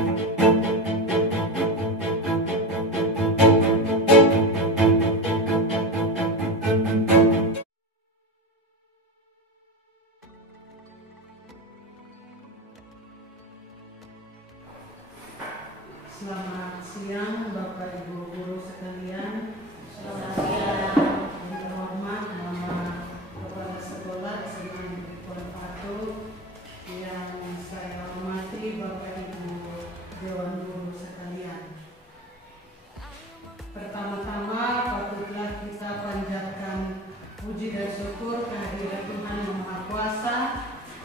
Selamat siang Bapak Ibu guru sekalian. Selamat siang. Yang terhormat Mama Kepala Sekolah SMA Negeri Kuala Batu, yang saya hormati Bapak Ibu Dewan Guru sekalian. Pertama-tama patutlah kita panjatkan puji dan syukur kehadirat Tuhan Yang Maha Kuasa,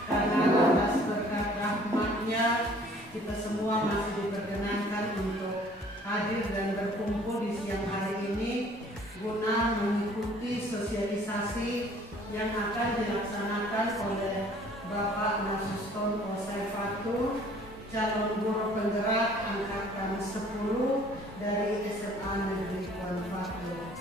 karena atas berkat rahmat-Nya kita semua masih diperkenankan untuk hadir dan berkumpul di siang hari ini guna mengikuti sosialisasi yang akan dilaksanakan oleh Bapak Nasuston Osaifatul, calon guru penggerak angkatan 10 dari SMA Negeri Kuala Batu.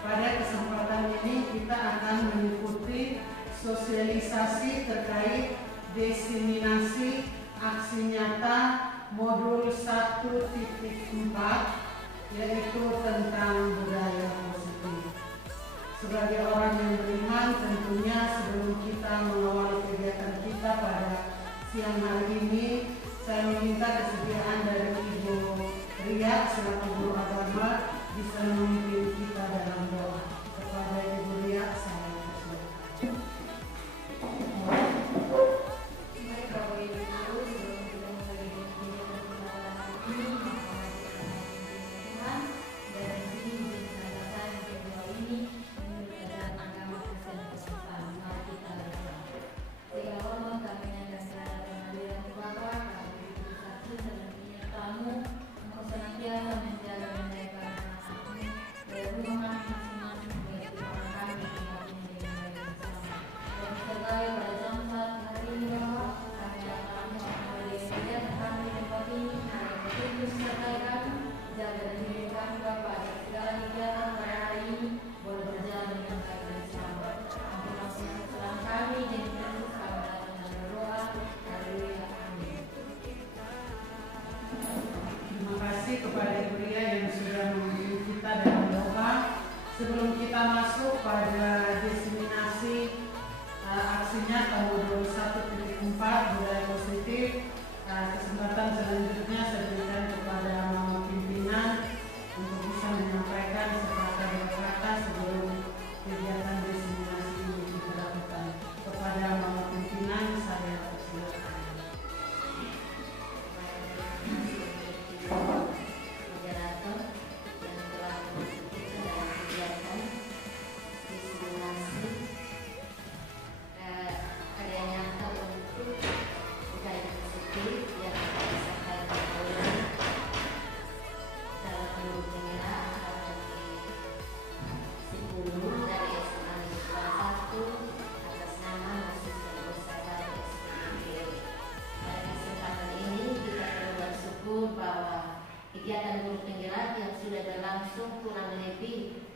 Pada kesempatan ini kita akan mengikuti sosialisasi terkait diseminasi aksi nyata modul 1.4, yaitu tentang budaya positif. Sebagai orang yang beriman, tentunya sebelum kita mengawali kegiatan kita pada siang hari ini, saya meminta kesediaan dari Ibu Ria selaku guru agama bisa memimpin kita dalam doa. Kepada Ibu Ria saya persilakan. Kepada Ibu Ria yang sudah memimpin kita dalam doa. Sebelum kita masuk pada diseminasi aksi nyata modul 1.4 budaya positif, kesempatan selanjutnya saya berikan kepada Mama Pimpinan untuk bisa menyampaikan sepatah kata sebelum kegiatan diseminasi ini dilakukan. Kepada Mama Pimpinan saya persilakan. Kegiatan guru penggerak yang sudah berlangsung kurang lebih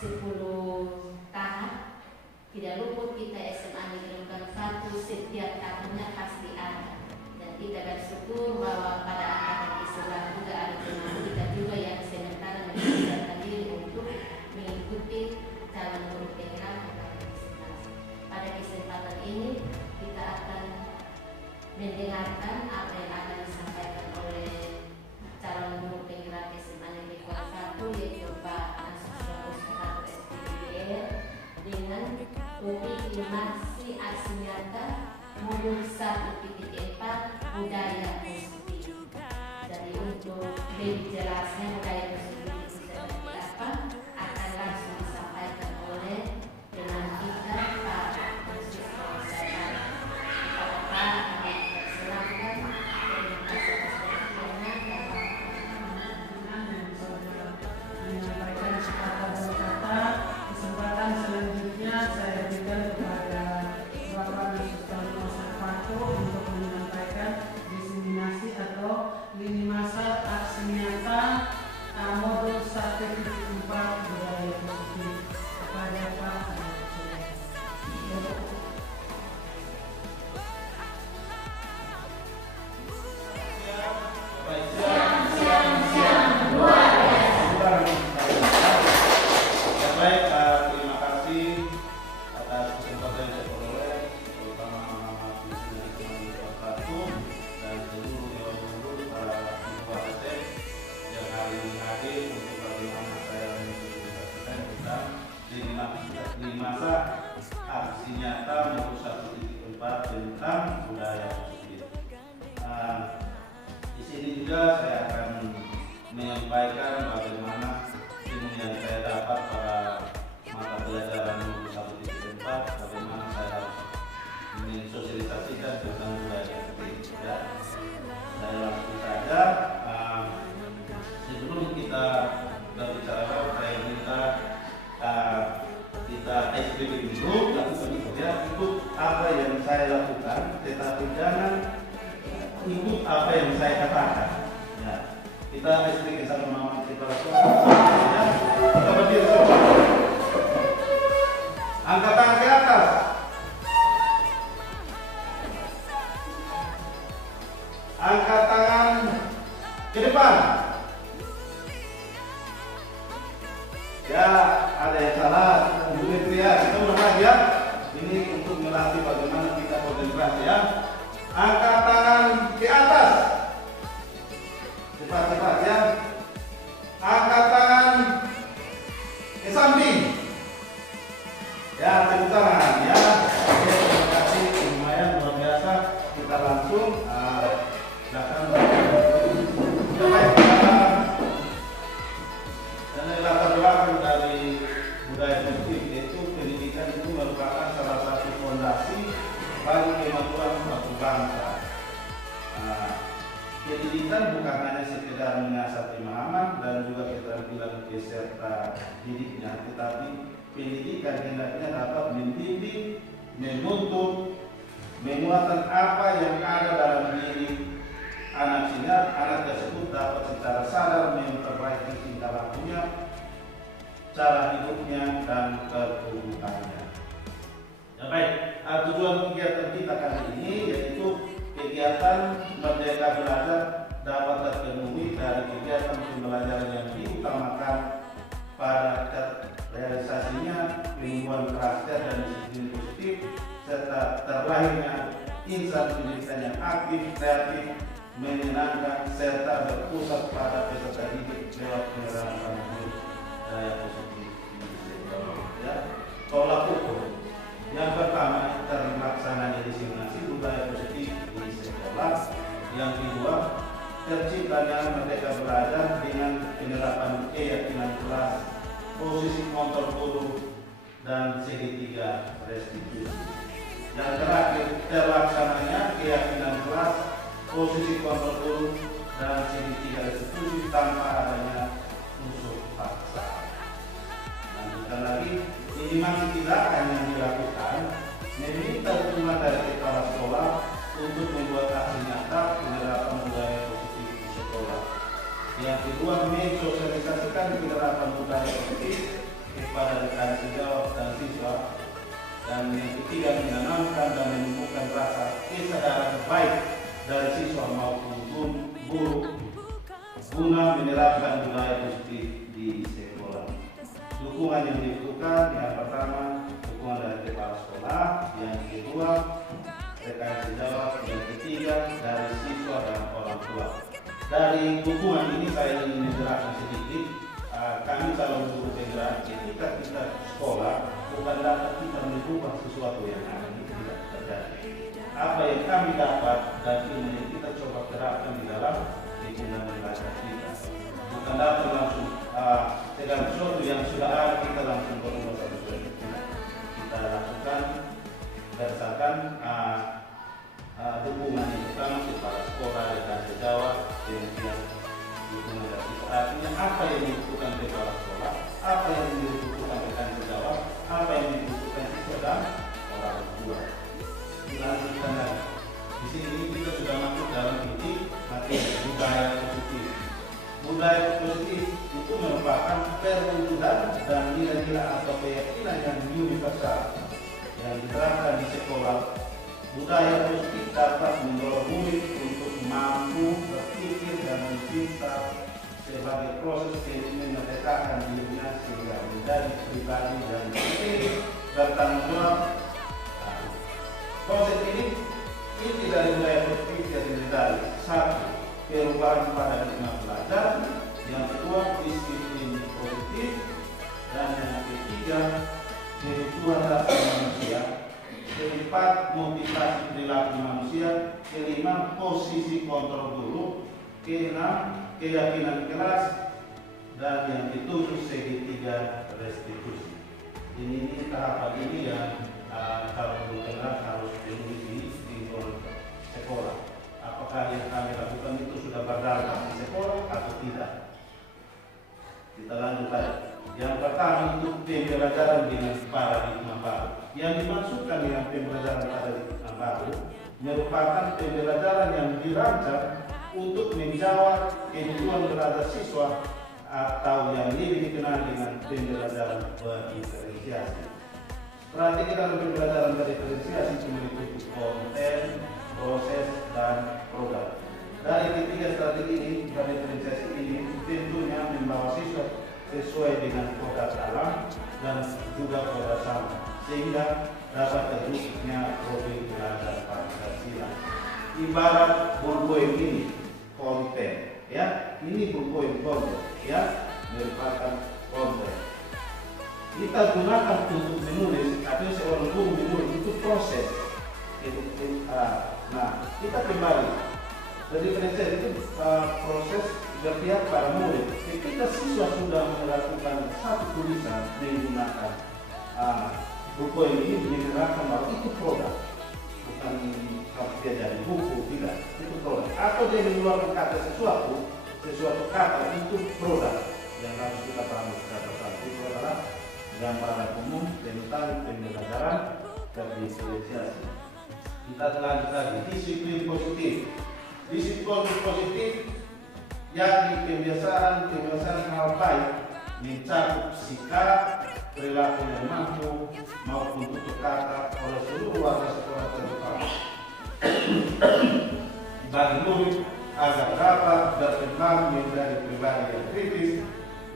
10 tahun, tidak luput kita SMA Negeri Kuala Batu setiap tahunnya pasti ada, dan kita bersyukur bahwa pada angkatan Islam juga ada teman kita juga yang sementara menyiapkan diri untuk mengikuti calon guru penggerak Islam. Pada kesempatan ini kita akan mendengarkan apa yang akan disampaikan oleh calon guru penggerak SMA Negeri Kuala Batu, yaitu Pak Nasuston Osaifatul SPDPR, dengan legitimasi aksi nyata modul 1.4 budaya positif. Jadi untuk lebih jelasnya budaya positif itu seperti apa akan langsung disampaikan oleh teman kita Pak Nasuston Osaifatul. Pak, silakan. Menyampaikan kata-kata. Kesempatan selanjutnya saya berikan kepada Bapak Nasuston Osaifatul untuk menyampaikan diseminasi atau lini masa aksi nyata ketiga saya akan menyampaikan bagaimana ilmu yang saya dapat pada mata pelajaran 1.4, bagaimana saya harus mensosialisasikan tentang budaya politik. Ya. Saya langsung saja. Sebelum kita berbicara, saya minta kita SPP dulu, lalu selanjutnya ikut apa yang saya lakukan, tetapi jangan ikut apa yang saya katakan. Ya. Kita SPP sama kita lakukan. Kita berdiri semua. Angkat tangan ke atas. Angkat tangan ke depan. Ya, ada yang salah. Begitu ya, kita ulang lagi ya. Ini untuk melatih bagaimana kita konsentrasi ya. Angkat tangan ke atas. Cepat-cepat ya. Angkat tangan ke samping. Ya, tepuk tangan ya. Oke, terima kasih. Lumayan luar biasa. Kita langsung akan dan latar belakang dari budaya positif, yaitu pendidikan itu merupakan salah satu fondasi bagi kemajuan suatu bangsa. Pendidikan bukan hanya sekedar mengasah pemahaman dan juga keterampilan peserta didiknya, tetapi pendidikan hendaknya dapat membimbing, menuntut, menguatkan apa yang ada dalam diri anak, sehingga anak tersebut dapat secara sadar memperbaiki tingkah lakunya, cara hidupnya, dan pertumbuhannya. Ya, baik, tujuan kegiatan kita kali ini yaitu kegiatan Merdeka Belajar dapat terpenuhi dari kegiatan pembelajaran yang diutamakan pada realisasinya penumbuhan karakter dan disiplin positif serta terlahirnya insan pendidikan yang aktif, kreatif, menyenangkan serta berpusat pada peserta didik lewat penerapan budaya positif. Ya, tolak ukur. Yang pertama, terlaksananya diseminasi budaya positif di sekolah. Yang kedua, terciptanya Merdeka Belajar dengan penerapan keyakinan kelas, posisi kontrol guru, dan segitiga restitusi. Yang terakhir, terlaksananya keyakinan kelas, posisi kontrol guru, dan segitiga restitusi tanpa adanya unsur paksa. Lanjutkan lagi, ini masih tindakan yang dilakukan meminta dukungan dari kepala sekolah untuk membuat aksi nyata penerapan budaya positif di sekolah. Yang kedua, mensosialisasikan penerapan budaya positif kepada rekan sejawat dan siswa. Dan yang ketiga, menanamkan dan menumbuhkan rasa kesadaran baik dari siswa maupun guru guna menerapkan budaya positif di sekolah. Dukungan yang dibutuhkan yang pertama dukungan dari kepala sekolah, yang kedua rekan sejawat, yang ketiga dari siswa dan orang tua. Dari dukungan ini saya ingin menjelaskan sedikit. Kami calon guru penggerak ketika kita sekolah bukan dapat kita merubah sesuatu yang ada, itu tidak terjadi. Apa yang kami dapat dan ilmu yang kita coba terapkan di dalam lingkungan belajar kita, bukan dapat langsung segala sesuatu yang sudah ada kita langsung berubah satu sesuatu. Kita lakukan berdasarkan dukungan yang pertama kepala sekolah dan sejawat, kemudian dukungan dari siswa. Artinya apa yang dibutuhkan kepala sekolah, apa yang dibutuhkan rekan sejawat, apa yang dibutuhkan siswa dan orang tua. Dilanjutkan lagi. Di sini kita sudah masuk dalam inti materi budaya positif. Budaya positif itu merupakan perwujudan dan nilai-nilai atau keyakinan yang universal yang diterapkan di sekolah. Budaya positif dapat mendorong murid untuk mampu berpikir dan mencipta sebagai proses memerdekakan dirinya sehingga menjadi pribadi dan bertanggung jawab. Proses ini inti dari budaya positif terdiri dari satu, perubahan pada ritme belajar, yang kedua disiplin positif, dan yang ketiga kebutuhan dasar manusia, keempat motivasi perilaku manusia, kelima posisi kontrol guru, keenam keyakinan keras, dan yang ketujuh segitiga restitusi. Ini tahapan ini yang kalau benar harus diuji di sekolah. Apakah yang kami lakukan itu sudah berdampak di sekolah atau tidak? Kita lanjut lagi. Yang pertama itu pembelajaran dengan paradigma baru. Yang dimaksudkan dengan pembelajaran paradigma baru merupakan pembelajaran yang dirancang untuk menjawab kebutuhan belajar siswa atau yang lebih dikenal dengan pembelajaran berdiferensiasi. Strategi dalam pembelajaran berdiferensiasi meliputi konten, proses, dan program. Dari ketiga strategi ini, berdiferensiasi ini tentunya membawa siswa sesuai dengan kodrat alam dan juga kodrat sama, sehingga dapat terwujudnya profil belajar Pancasila. Ibarat bullpoint ini konten, ya, ini bullpoint konten, ya, merupakan konten. Kita gunakan untuk menulis, atau seorang guru menulis itu proses. Nah, kita kembali. Berdiferensiasi itu proses berpihak pada murid. Ketika siswa sudah melakukan satu tulisan menggunakan buku ini, menggunakan bahwa itu produk, bukan harus dia dari buku, tidak, itu produk. Atau dia mengeluarkan kata sesuatu kata itu produk yang harus kita pahami secara bersama. Itu adalah gambaran umum tentang pembelajaran berdiferensiasi. Kita lanjut lagi, disiplin positif. Disiplin positif yakni kebiasaan hal baik mencakup sikap, perilaku yang mampu maupun tutur kata oleh seluruh warga sekolah terutama bagi murid agar dapat berkembang menjadi pribadi yang kritis,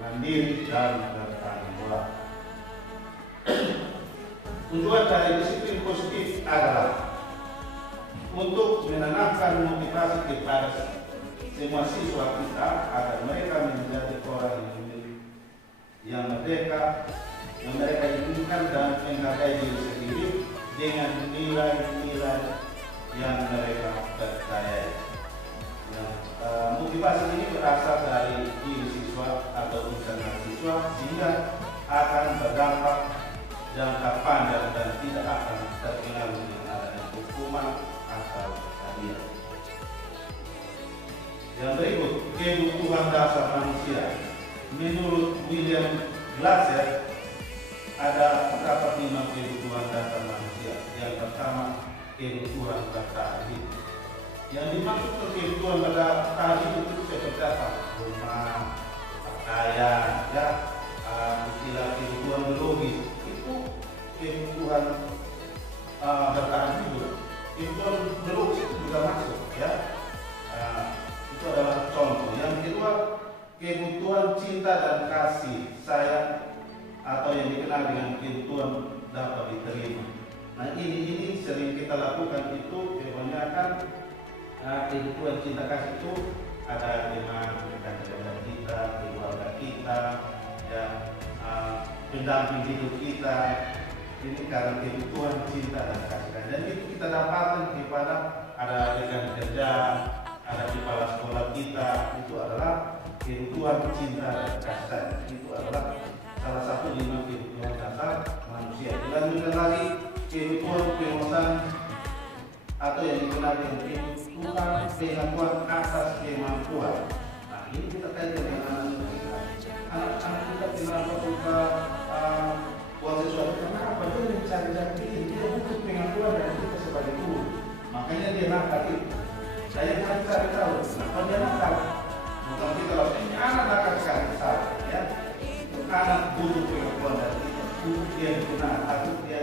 mandiri, dan bertanggung jawab. Tujuan dari disiplin positif adalah untuk menanamkan motivasi kepada semua siswa kita agar mereka menjadi orang yang merdeka, yang mereka inginkan dan menghargai diri sendiri dengan nilai-nilai yang mereka percayai. Motivasi ini berasal dari diri siswa atau internal siswa sehingga akan berdampak jangka panjang dan tidak akan terpengaruh dengan adanya hukuman atau hadiah. Yang berikut, kebutuhan dasar manusia. Menurut William Glasser, ada terdapat 5 kebutuhan dasar manusia. Yang pertama, kebutuhan bertahan hidup. Yang dimaksud kebutuhan bertahan hidup itu seperti apa? Rumah, pakaian, ya, istilah kebutuhan biologis itu kebutuhan bertahan hidup. Kebutuhan biologis itu juga masuk, ya. Itu adalah contoh. Yang kedua, kebutuhan cinta dan kasih sayang atau yang dikenal dengan kebutuhan dapat diterima. Nah, ini sering kita lakukan itu kebanyakan kebutuhan cinta kasih itu ada dengan rekan-rekan kita, keluarga kita, ya, pendamping hidup kita. Ini karena kebutuhan cinta dan kasih sayang. Dan itu kita dapatkan kepada ada rekan kerja, ada kepala sekolah kita, itu adalah kebutuhan cinta dan kasih sayang. Itu adalah salah satu 5 kebutuhan dasar manusia. Dilanjutkan lagi kebutuhan penguasaan atau yang dikenal dengan kebutuhan pengakuan atas kemampuan. Nah, ini kita kaitkan dengan anak-anak kita kenapa suka buat sesuatu, kenapa dia mencari-cari ini, dia butuh pengakuan dari kita sebagai guru, makanya dia nakal itu. Saya harus cari tahu kenapa dia nakal. Bukan kita langsung anak nakal sekali, ya. Anak butuh pengakuan dari kita, butuh dia dikenal, atau dia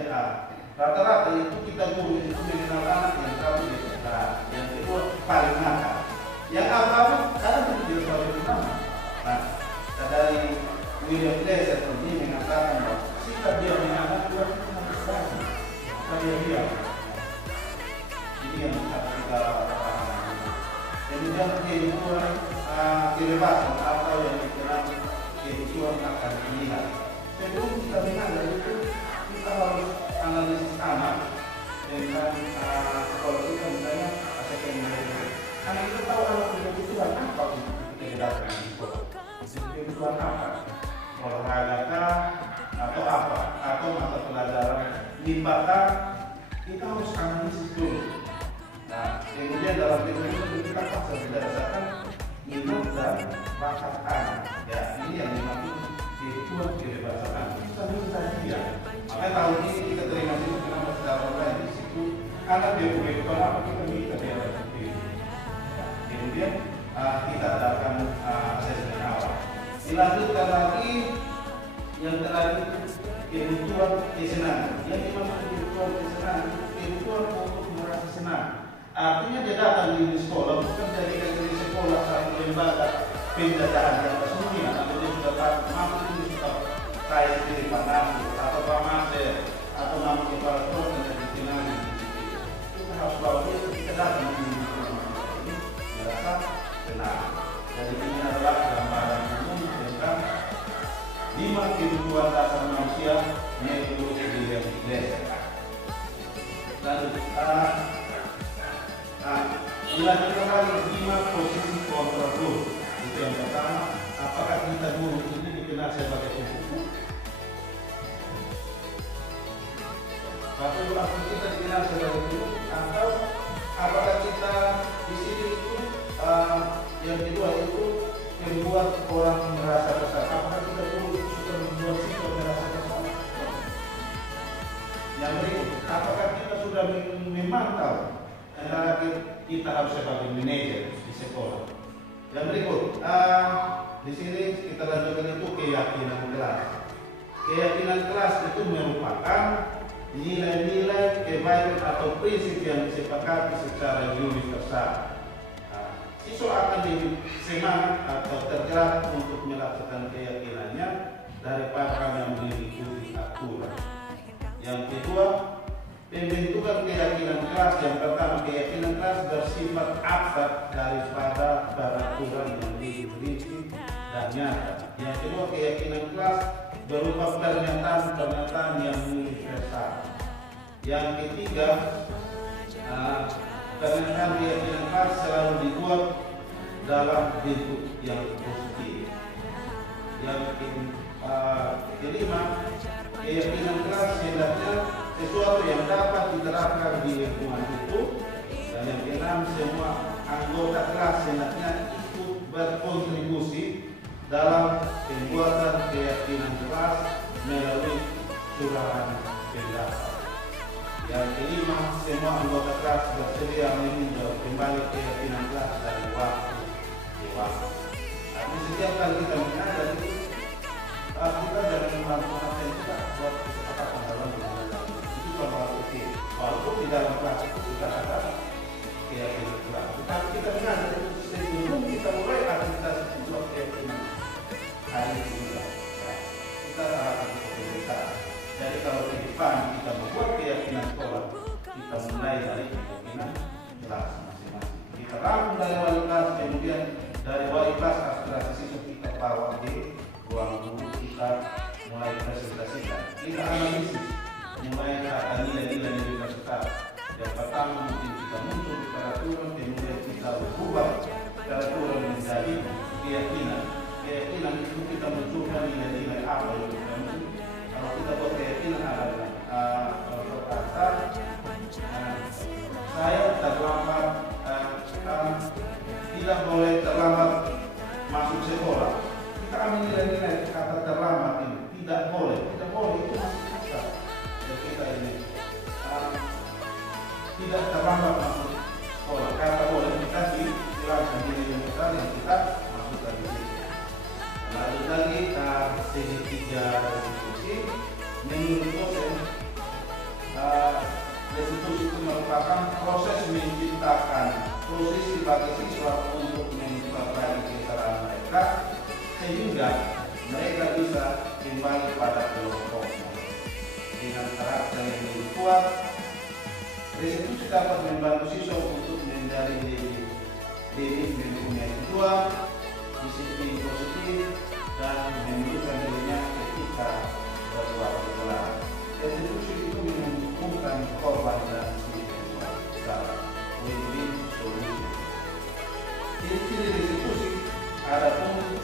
rata-rata itu kita guru itu mengenal anak yang satu dia yang kedua paling nakal, yang apa-apa kadang itu dia selalu utama. Nah, dari William Glasser ini mengatakan bahwa sikap dia menganak juga kita dia ini yang harus kita pahami. Kemudian kebutuhan kebebasan atau yang dikenal kebutuhan akan pilihan. Sebelum kita mengajar itu kita harus analisis anak dengan sekolah kita misalnya anak itu tahu anak punya kebutuhan apa kebutuhan apa, olahraga kah, atau apa, atau mata pelajaran MIPA kah, kita harus analisis dulu. Nah, kemudian dalam itu kita paksa berdasarkan minat dan bakat anak. Ya, ini yang dimaksud kebutuhan kebebasan anak. Kita minta dia. Makanya tahun ini kita terima sih kenapa secara online di situ anak dia punya kebutuhan apa kita minta dia seperti itu. Kemudian kita adakan asesmen awal. Dilanjutkan lagi yang terakhir kebutuhan kesenangan. Yang dimaksud kebutuhan kesenangan, kebutuhan untuk merasa senang. Artinya dia datang di sekolah bukan jadikan di sekolah satu lembaga penjajahan yang sesungguhnya, atau dia sudah mampu ini sudah saya sendiri Pak Nafi atau Pak Maser atau nama kepala sekolah menjadi kenangan. Kita harus bawa dia ketika datang di ini merasa senang. Jadi ini adalah gambaran umum tentang 5 kebutuhan dasar manusia menurut William Glasser. Lalu dilanjutkan lagi 5 posisi kontrol guru. Itu yang pertama, apakah kita guru ini dikenal sebagai kupu-kupu? Apakah kita dikenal sebagai kupu-kupu? Atau apakah kita di sini itu yang kedua itu membuat orang merasa kesal? Apakah kita guru sudah membuat siswa merasa kesal? Yang berikut, apakah kita sudah memantau kita harus sebagai manajer di sekolah? Yang berikut, di sini kita lanjutkan itu keyakinan kelas. Keyakinan kelas itu merupakan nilai-nilai kebaikan atau prinsip yang disepakati secara universal. Siswa akan jadi semangat atau tergerak untuk melakukan keyakinannya daripada hanya mengikuti aturan. Yang kedua, pembentukan keyakinan kelas. Yang pertama, keyakinan kelas bersifat abstrak daripada peraturan yang dirinci dan nyata. Yang kedua, keyakinan kelas berupa pernyataan-pernyataan yang universal. Yang ketiga, pernyataan keyakinan kelas selalu dibuat dalam bentuk yang positif. Yang kelima, keyakinan kelas hendaknya sesuatu yang dapat diterapkan di lingkungan itu. Dan yang keenam, semua anggota kelas hendaknya ikut berkontribusi dalam pembuatan keyakinan kelas melalui curahan pendapat. Yang kelima, semua anggota kelas bersedia meninjau kembali keyakinan kelas dari waktu ke waktu. Tapi setiap kali kita mengajar itu kita jangan melakukan kita buat kesepakatan dalam itu kalau oke. Walaupun di dalam kelas itu sudah ada keyakinan kelas, tetapi kita mengajar itu sebelum kita mulai aktivitas buat keyakinan hari ini juga. Kita akan berbeda. Jadi kalau di depan kita membuat keyakinan sekolah, kita mulai dari keyakinan kelas masing-masing. Kita rangkum dari wali kelas, kemudian dari wali kelas aspirasi siswa kita bawa di ruang guru, kita mulai presentasikan. Kita analisis, mulai kata nilai-nilai universitas. Yang pertama mungkin kita muncul peraturan, kemudian kita berubah peraturan menjadi keyakinan. Keyakinan itu kita munculkan nilai-nilai apa yang kita muncul. Kalau kita buat keyakinan adalah berkata saya terlambat, tidak boleh terlambat masuk sekolah. Kita ambil nilai-nilai kata terlambat ini tidak boleh itu masuk akal. Dan kita ini tidak terlambat masuk sekolah. Kata boleh kita hilangkan nilai-nilai yang kita masukkan di sini. Lalu lagi segi 3 restitusi. Menurut dosen, restitusi itu merupakan proses menciptakan posisi bagi siswa untuk memperbaiki kesalahan mereka sehingga mereka bisa kembali pada kelompoknya. Dengan karakter yang lebih kuat, restitusi dapat membantu siswa untuk menjadi lebih mempunyai tujuan, disiplin positif, dan menunjukkan dirinya ketika berbuat kesalahan. Restitusi itu mengumpulkan korban dan siswa dalam win-win solution. Ciri-ciri restitusi, ada pun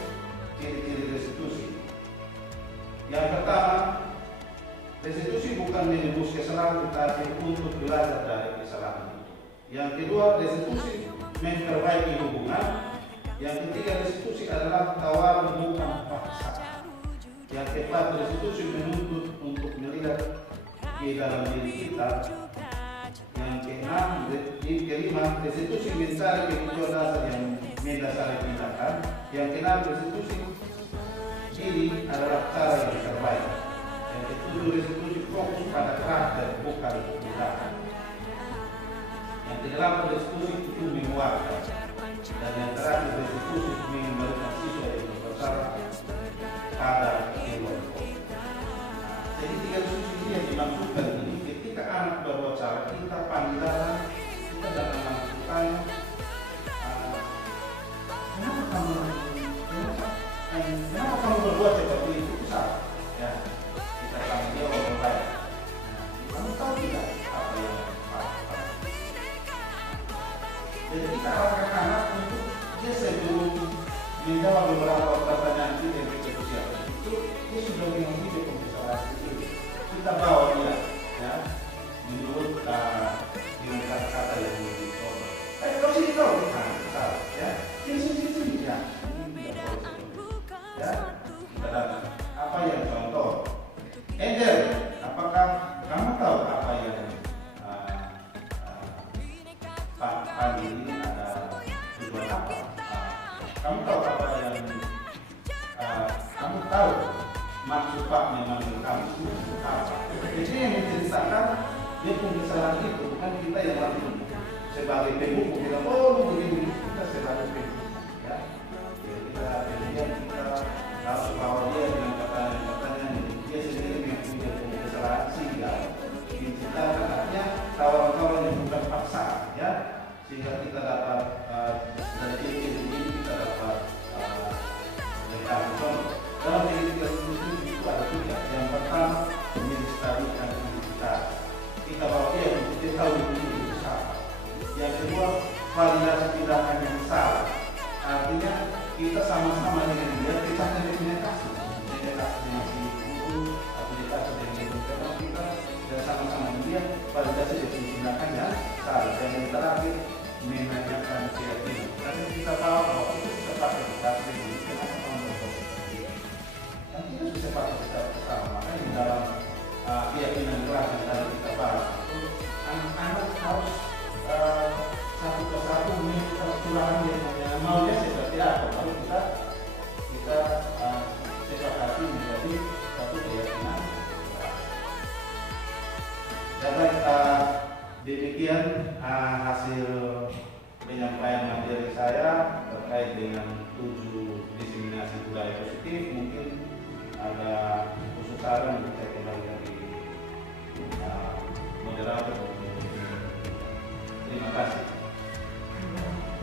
ciri-ciri restitusi Yang pertama, restitusi bukan menebus kesalahan, tetapi untuk belajar dari kesalahan itu. Yang kedua, restitusi memperbaiki hubungan. Yang ketiga, restitusi adalah tawaran bukan paksa. Yang keempat, restitusi menuntut untuk melihat di dalam diri kita. Yang kelima, restitusi mencari kebutuhan dasar yang mendasari tindakan. Yang keenam, restitusi diri adalah cara yang terbaik. Yang ketujuh, restitusi fokus pada karakter bukan tindakan. Yang kedelapan, restitusi itu menguatkan. Dan yang terakhir, restitusi mengembalikan siswa yang bersalah pada keluarga. Jadi tiga restitusi ini yang dimaksudkan ini ketika anak berbuat salah, kita panggilan, kita jangan melakukan kenapa kamu berbuat seperti itu salah? Ya, kita panggil dia orang baik. Kamu tahu tidak apa yang salah? Jadi kita arahkan anak untuk dia sebelum menjawab beberapa pertanyaan kita yang kita siapkan itu dia sudah mengerti kesalahan itu. Kita bawa dia, ya, menurut dengan kata-kata yang lebih sopan. Kau sini kau, salah, ya. Sini, ya. Ya, kita datang. Apa yang contoh? Angel, apakah kamu tahu apa yang pagi ini ada tujuan apa? Kamu tahu apa yang kamu tahu maksud Pak memanggil kamu itu apa? Jadi yang menceritakan dia punya kesalahan itu bukan kita yang langsung sebagai pembuku bilang oh begini kita sebagai pembuku, ya. Jadi kita harus bawa dia dengan pertanyaan dia sendiri yang punya kesalahan sehingga menceritakan artinya kawan-kawan yang bukan paksaan, ya, sehingga kita dapat dari ini kita dapat contoh dalam diri kita itu ada tiga. Yang pertama melestarikan kita bawa dia untuk dia tahu itu salah. Yang kedua validasi tindakan yang salah, artinya kita sama-sama dengan dia kita punya kasus dengan si guru atau di kasus dengan guru kita dan sama-sama dengan dia validasi dari tindakan yang salah. Dan yang terakhir menanyakan keyakinan. Karena kita tahu bahwa itu kita pakai di kasus ini kenapa kamu berbuat dan kita bisa pakai secara bersama. Makanya di dalam keyakinan kelas yang tadi kita bahas itu anak-anak harus satu persatu meminta curahkan dia maunya seperti apa, lalu kita sepakati menjadi satu keyakinan. Dan demikian hasil penyampaian materi saya terkait dengan 7 diseminasi budaya positif. Mungkin ada khusus saran yang saya kembali dari moderator. Terima kasih.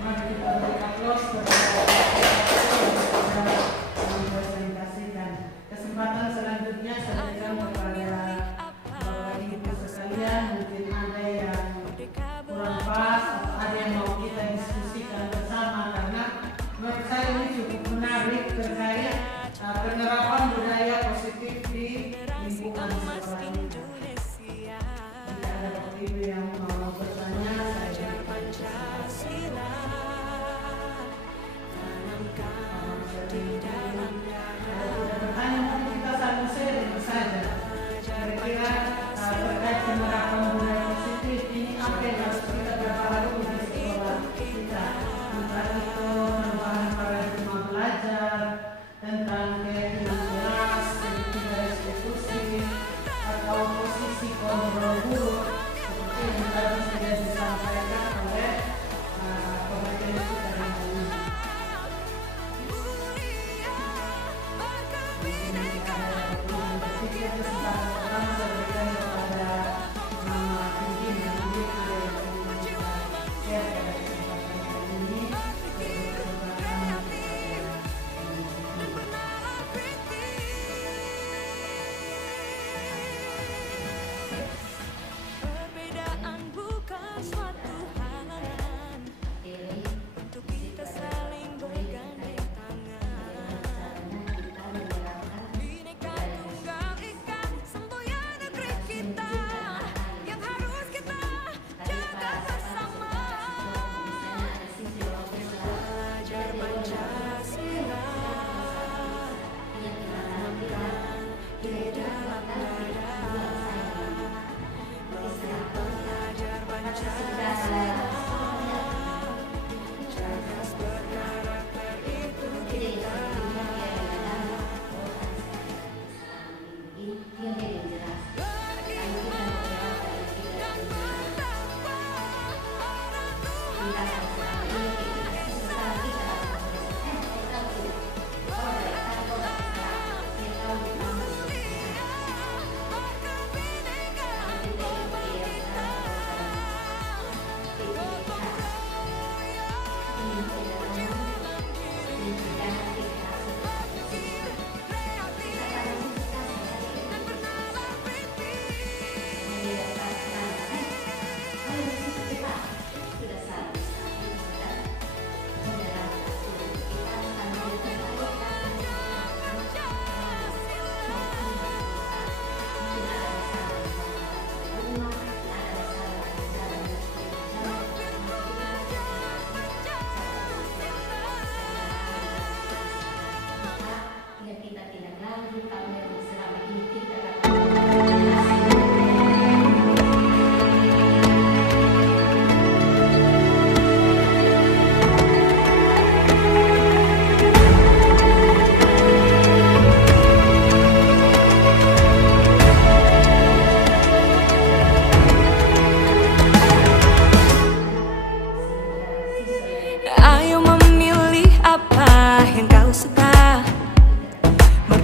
Mari kita beri aplaus kepada yang mempresentasikan. Kesempatan selanjutnya saya berikan kepada Bapak Ibu sekalian. Mungkin ada yang kurang pas atau ada yang mau kita diskusikan bersama, karena menurut saya ini cukup menarik terkait penerapan budaya positif di lingkungan sekolah ini. Jika ada Bapak Ibu yang mau bertanya, saya berikan kesempatan.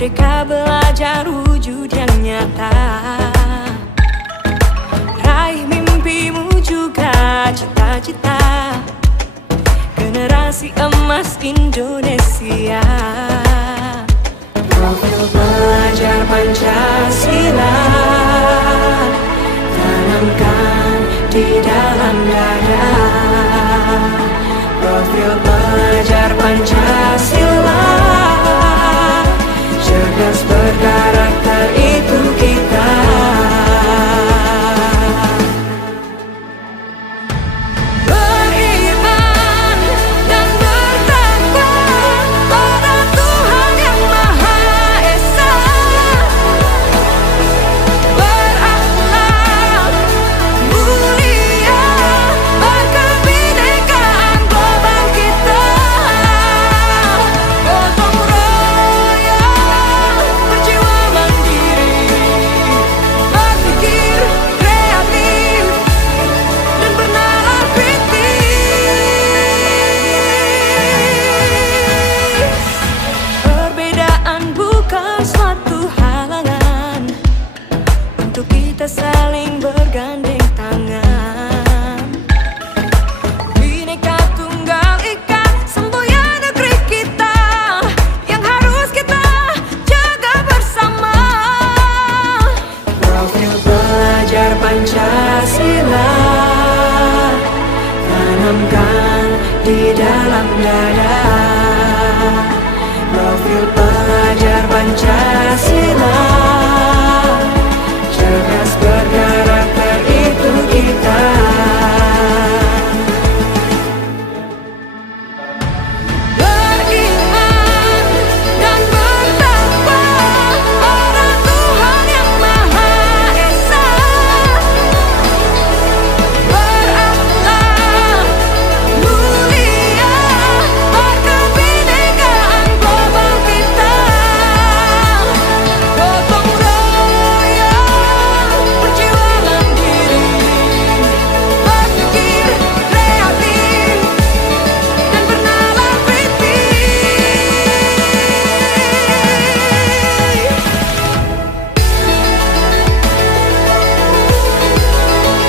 Merdeka belajar wujud yang nyata, raih mimpimu juga cita-cita, generasi emas Indonesia. Profil pelajar Pancasila tanamkan di dalam dada. Profil pelajar Pancasila, cerdas berkarakter itu kita. Beriman dan bertakwa pada Tuhan yang Maha Esa, berakhlak mulia, berkebinekaan global kita. Gotong royong, berjiwa mandiri, berpikir kreatif dan bernalar kritis. Perbedaan bukan suatu halangan untuk kita saling bergandeng tangan. Bhinneka Tunggal Ika, semboyan negeri kita yang harus kita jaga bersama. Profil pelajar Pancasila tanamkan di dalam dada. Profil pelajar Pancasila, cerdas berkarakter itu kita. Beriman dan bertakwa pada Tuhan yang Maha Esa, berakhlak mulia, berkebinekaan global kita. Gotong royong, berjiwa mandiri, berpikir kreatif dan bernalar kritis.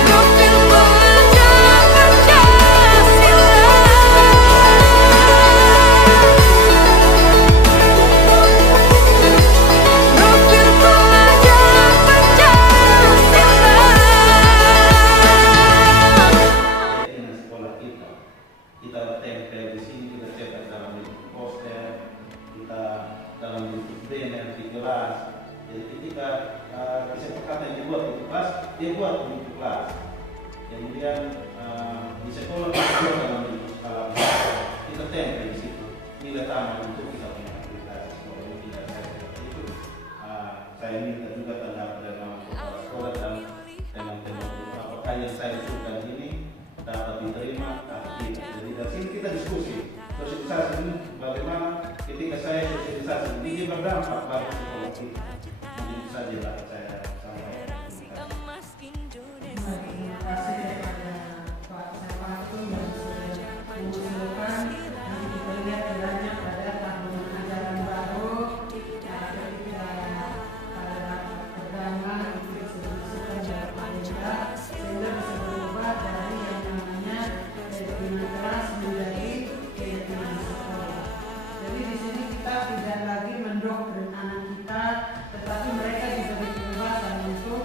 Profil pelajar Pancasila, profil pelajar Pancasila. Dengan sekolah kita tempel di sini, kita cetak dalam bentuk poster, kita dalam bentuk banner di kelas. Jadi ketika kesepakatan yang dibuat di kelas, dia buat bentuk kelas. Kemudian di sekolah kita buat dalam bentuk skala besar, kita tempel di situ nilai tambah untuk kita punya aplikasi. Semoga ini tidak saya seperti itu. Saya minta juga tanggapan dari kepala sekolah dan dengan tema apakah yang saya usulkan ini dapat diterima atau tidak. Jadi dari sini kita diskusi. Sosialisasi ini bagaimana ketika saya sosialisasi ini berdampak pada sekolah kita. Ini saja lah saya sampaikan. Terima kasih kepada Pak Saifatu yang sudah mengusulkan. Nanti kita lihat kiranya pada tahun ajaran baru ketika pada rapat perdana itu disebutkan dalam agenda, sehingga bisa berubah dari yang namanya keyakinan kelas menjadi keyakinan sekolah. Jadi di sini kita tidak lagi mendoktrin anak kita, tetapi mereka diberi kebebasan untuk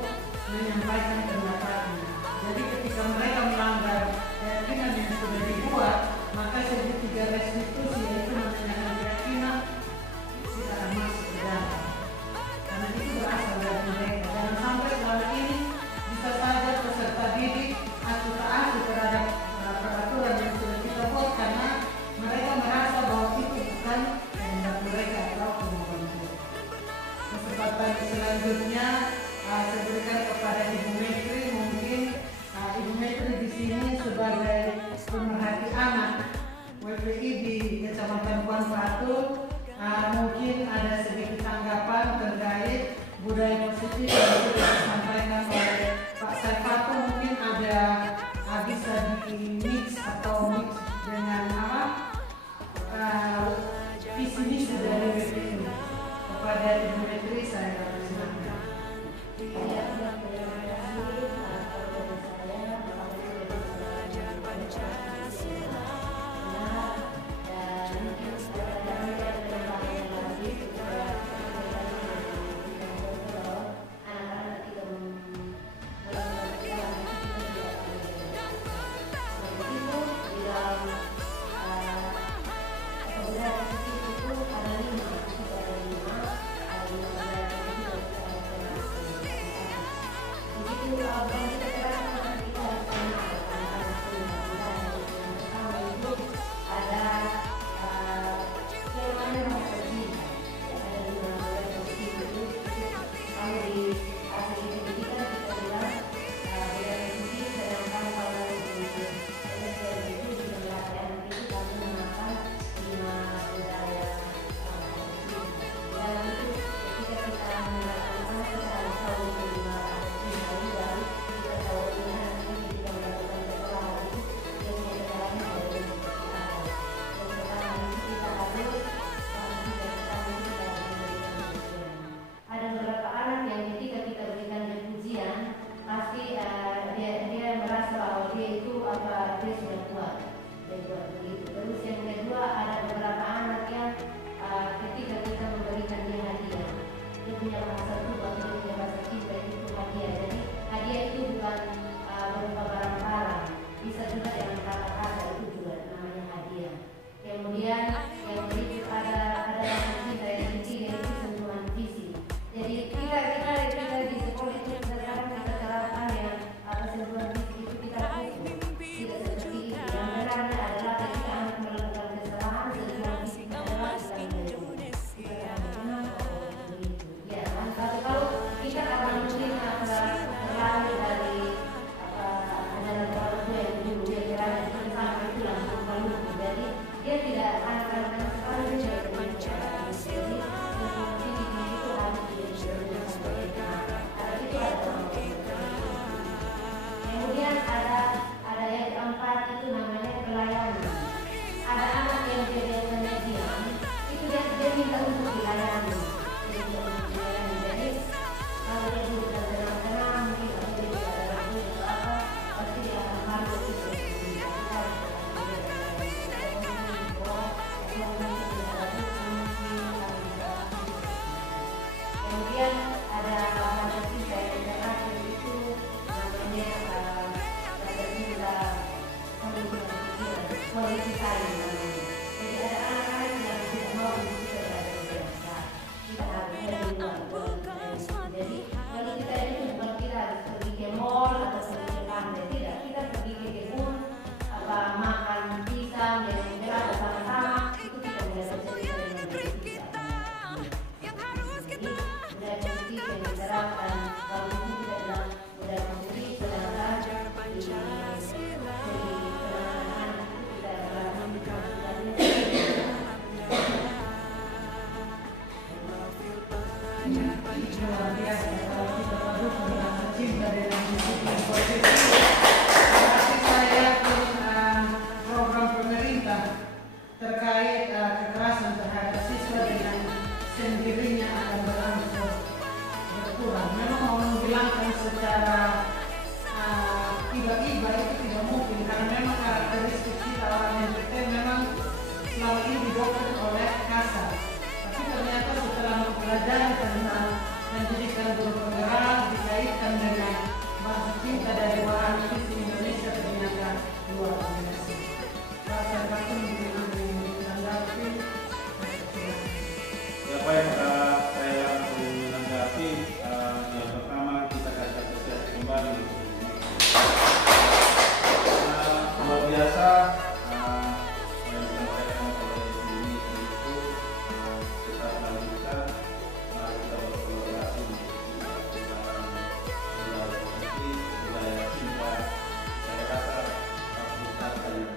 menyampaikan pendapatnya. Jadi ketika mereka melanggar keyakinan yang sudah dibuat, maka segitiga restitusi yaitu menanyakan keyakinan kita akan masuk ke dalam. Karena itu berasal dari mereka. Jangan sampai selama ini bisa saja peserta didik atau taat terhadap peraturan yang sudah kita buat karena mereka merasa bahwa itu bukan kehendak mereka atau kemauan mereka. Kesempatan selanjutnya saya berikan kepada Ibu Metri. Mungkin Ibu Metri di sini sebagai pemerhati anak WPI di Kecamatan Puan Patu, mungkin ada sedikit tanggapan terkait budaya positif yang sudah disampaikan oleh Pak Saifatu. Mungkin ada bisa di mix atau mix dengan visi misi dari WPI kepada Kemudian yang berikut ada cinta yang ketiga itu sentuhan fisik. Jadi kita di sekolah itu sekarang kita terapkan ya sentuhan fisik itu kita tidak seperti itu. Yang benarnya adalah ketika anak melakukan kesalahan sentuhan fisik adalah ya kan. Kalau kita akan mungkin terlalu dari adalah orang yang dulu dia berada di sana itu langsung lalu jadi dia tidak anak-anak sekali dia tidak berbicara. Jadi ini itu harus kemudian ada yang keempat itu namanya pelayanan. Ada anak yang dia biasanya diam itu dia minta untuk dilayani. Jadi kalau dia sudah tenang-tenang mungkin kalau dia tidak ada lagu atau apa pasti dia akan harus itu. Kemudian ada bahasa cinta yang terakhir itu namanya bahasa cinta quality time namanya. Jadi ada anak-anak yang tidak mau kita berada biasa. Kita harusnya di luar. Jadi kalau kita itu bukan kita harus pergi ke mall atau pergi ke pantai, tidak. Kita pergi ke kebun makan pisang dan segala bersama-sama itu kita bisa cerita dengan kita. Diterapkan kalau ini kita bilang udah menjadi sedangkan di penanganan kita luar biasa kalau kita harus merasa cinta dengan disiplin positif. Tapi saya yakin program pemerintah terkait kekerasan terhadap siswa dengan sendirinya akan berangsur berkurang. Memang mau menghilangkan secara tiba-tiba itu tidak mungkin karena memang karakteristik kita orang NPT memang selalu ini didokter oleh kasar. Tapi ternyata setelah mempelajari tentang pendidikan guru penggerak dikaitkan dengan bahasa cinta dari orang Indonesia Indonesia ternyata luar biasa. Saya langsung menanggapi. Ya baik, saya langsung menanggapi. Yang pertama kita akan apresiasi kembali luar biasa yang disampaikan oleh ini itu kita lanjutkan, kita berkolaborasi budaya cinta. Saya rasa kata yang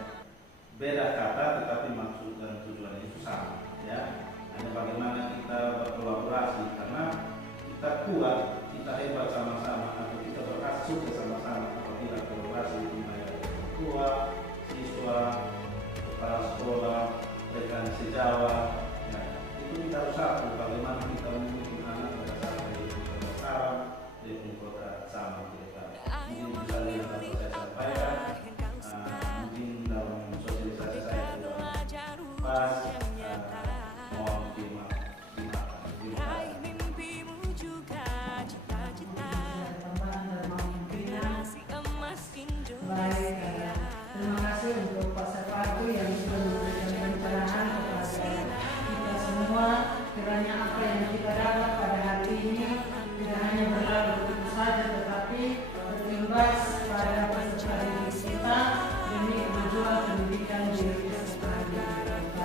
beda kata tetapi maksud dan tujuannya itu sama ya. Hanya bagaimana kita berkolaborasi karena kita kuat, kita hebat sama-sama atau kita berhasil sukses sama-sama apabila kolaborasi dimulai dari orang tua, siswa, kepala sekolah, rekan sejawat ya, itu kita harus satu bagaimana kita memiliki anak berdasarkan dari pemasaran dari kota sama kita. Mungkin bisa lihat apa saya sampaikan, mungkin dalam sosialisasi saya tidak pas. Baik, terima kasih untuk Pak Sepatu yang sudah memberikan pencerahan kepada kita semua. Kiranya apa yang kita dapat pada hari ini tidak hanya berlalu begitu saja, tetapi berimbas pada peserta didik kita demi kemajuan pendidikan di SMA Negeri 4.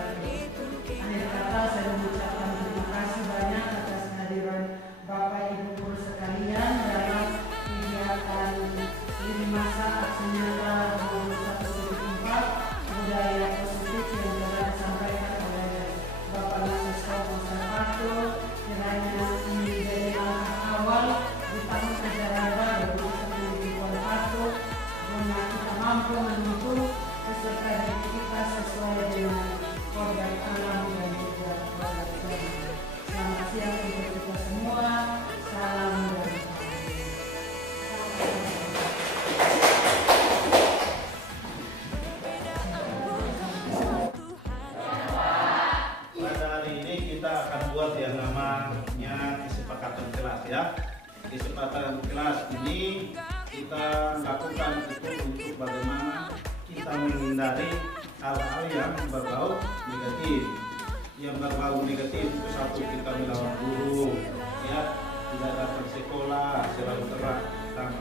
Akhir kata saya mengucapkan terima kasih banyak atas kehadiran Bapak Ibu guru sekalian dalam kegiatan lini masa aksi nyata 21.4 budaya positif yang telah disampaikan oleh Bapak Nasir Sepatu. Kiranya ini menjadi langkah awal di tahun ajaran baru 21.4 guna kita mampu menuntut peserta didik kita sesuai dengan kodrat alam dan juga kodrat Tuhan. Selamat siang untuk kita semua. Salam dari yang namanya kesepakatan kelas ya. Kesepakatan kelas ini kita lakukan itu untuk bagaimana kita menghindari hal-hal yang berbau negatif. Yang berbau negatif itu satu, kita melawan guru, ya, tidak datang sekolah, selalu terang,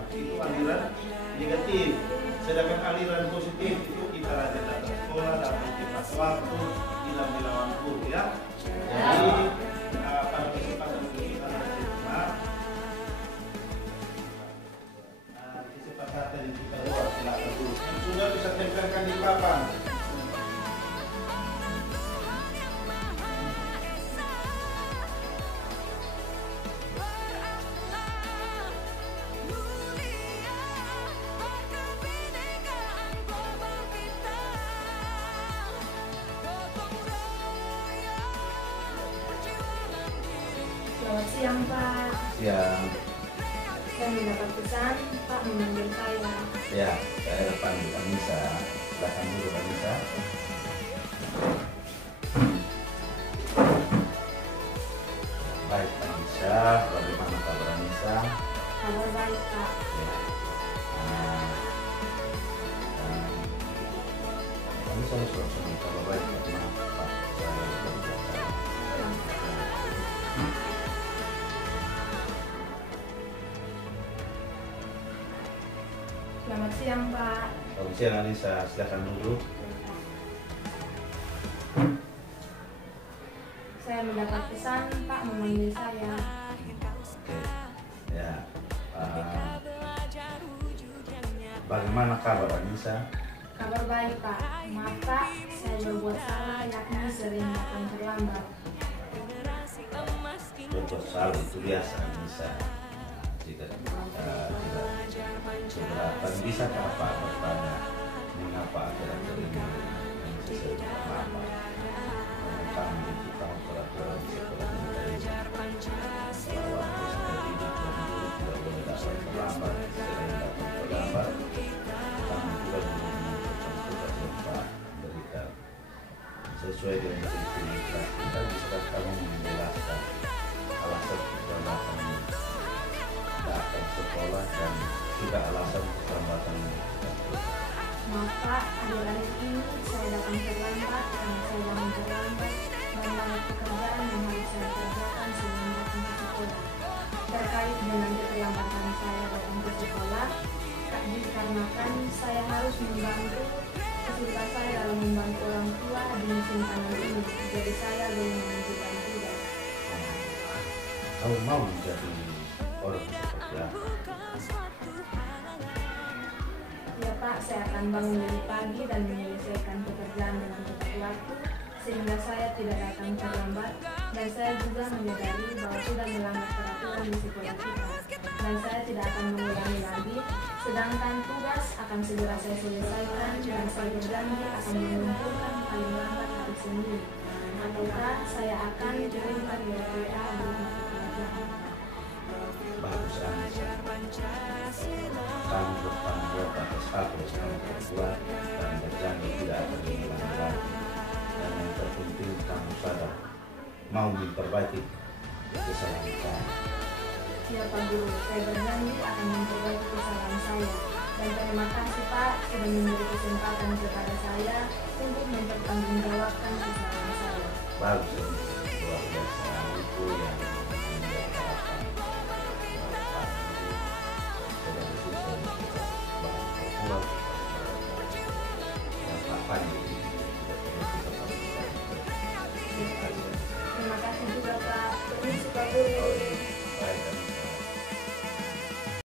itu aliran negatif. Sedangkan aliran positif itu kita rajin datang sekolah, datang tepat waktu, tidak melawan guru, ya. Jadi pada kesempatan ini kita kesepakatan yang kita buat, silakan dulu. Yang sudah bisa tempelkan di papan. Selamat siang Pak. Siang. Saya mendapat pesan Pak memanggil saya. Ya, saya panggil Anissa. Silakan dulu Anissa. Baik Anissa, bagaimana kabar Anissa? Kabar baik Pak. Ya. Anissa sudah semua kabar baik karena Pak saya berbicara. Selamat siang Pak. Selamat siang Anissa, silakan duduk. Saya mendapat pesan Pak memanggil saya. Oke. Ya. Bagaimana kabar Anissa? Kabar baik Pak. Maaf Pak, saya berbuat salah yakni sering datang terlambat. Berbuat salah itu biasa Anissa. Jika tidak keberatan, bisa apa bertanya mengapa akhir-akhir ini sering terlambat? Kami itu tahu peraturan sekolah kita bahwa proses didik dan guru tidak boleh datang terlambat. Selain datang terlambat, kami juga mengumpulkan tugas yang Pak berikan sesuai dengan kurikulum kelas kita. Bisa kamu menjelaskan alasan kita datang sekolah dan juga alasan keterlambatan tersebut. Maaf Pak, akhir-akhir ini saya datang terlambat karena saya bangun terlambat dan banyak pekerjaan yang harus saya kerjakan sebelum datang ke sekolah. Terkait dengan keterlambatan saya datang ke sekolah, dikarenakan saya harus membantu kesulitan saya dalam membantu orang tua di musim panen ini, jadi saya belum menunjukkan tugas. Kamu mau menjadi orang seperti apa? Ya Pak, saya akan bangun lebih pagi dan menyelesaikan pekerjaan dengan tepat waktu sehingga saya tidak datang terlambat, dan saya juga menyadari bahwa sudah melanggar peraturan di sekolah kita dan saya tidak akan mengulangi lagi, sedangkan tugas akan segera saya selesaikan dan saya berjanji akan mengumpulkan paling lambat hari Senin, ataukah saya akan kirimkan lewat WA berupa pelajaran. Bagus Anissa. Kamu bertanggung jawab atas apa yang kamu perbuat dan berjanji tidak akan mengulangi lagi. Dan yang terpenting kamu sadar mau memperbaiki kesalahan kamu. Ya Pak Guru, saya berjanji akan memperbaiki kesalahan saya. Dan terima kasih Pak sudah memberi kesempatan kepada saya untuk mempertanggungjawabkan kesalahan saya. Bagus Anissa. Luar biasa itu yang membuat harapan. Terima kasih juga Pak. Permisi Pak Guru.